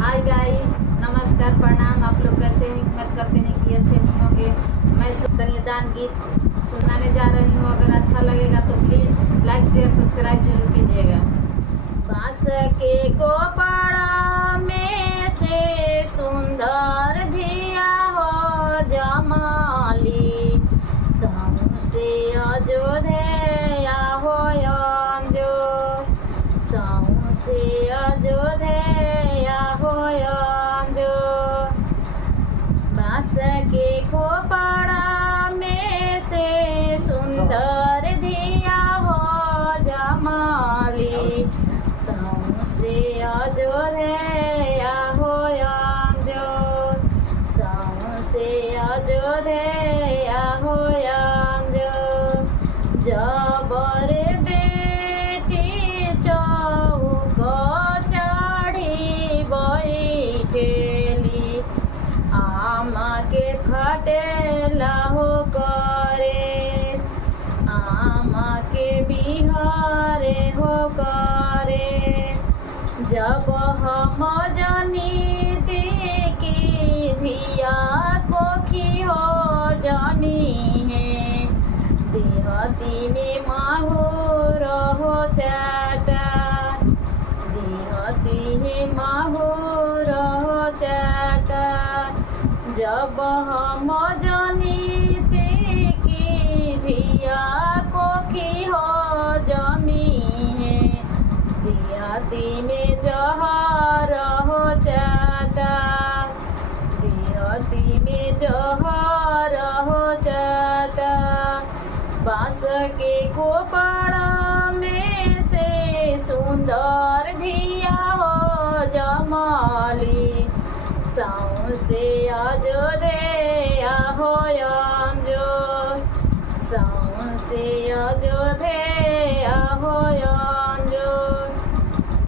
Hi guys, नमस्कार, प्रणाम। आप लोग कैसे हैं? उम्मीद करते हैं कि अच्छे ही होंगे। मैं कन्यादान गीत सुनाने जा रही हूँ। अगर अच्छा लगेगा तो प्लीज़ लाइक शेयर सब्सक्राइब जरूर कीजिएगा। बांस के कोपड़ा में से सुंदर धिया हो जमाली, सहु से अयोध्या हो अंजो, सहु से अयोध्या हो अंजो। बांस के कोपड़ा में से सुंदर धिया हो जमाली, सहु से अयोध्या हो अंजो, सहु से अयोध्या हो अंजो। जबर बेटी चौक चढ़ी बैठेली, आम के फटेला हो करे, आम के बिहारे हो करे। जब हम जनीती की धिया कोखी हो जानी है, देहती में माहूर हो चाटा, देहती में माहूर हो चाटा। जब हम जनीती की धिया कोखी हो जमी है, देहती में जहर हो चाटा, देहती में जहर हो चाटा। बांस के कोपड़ा में से सुंदर धिया हो जमाली, सहु से अयोध्या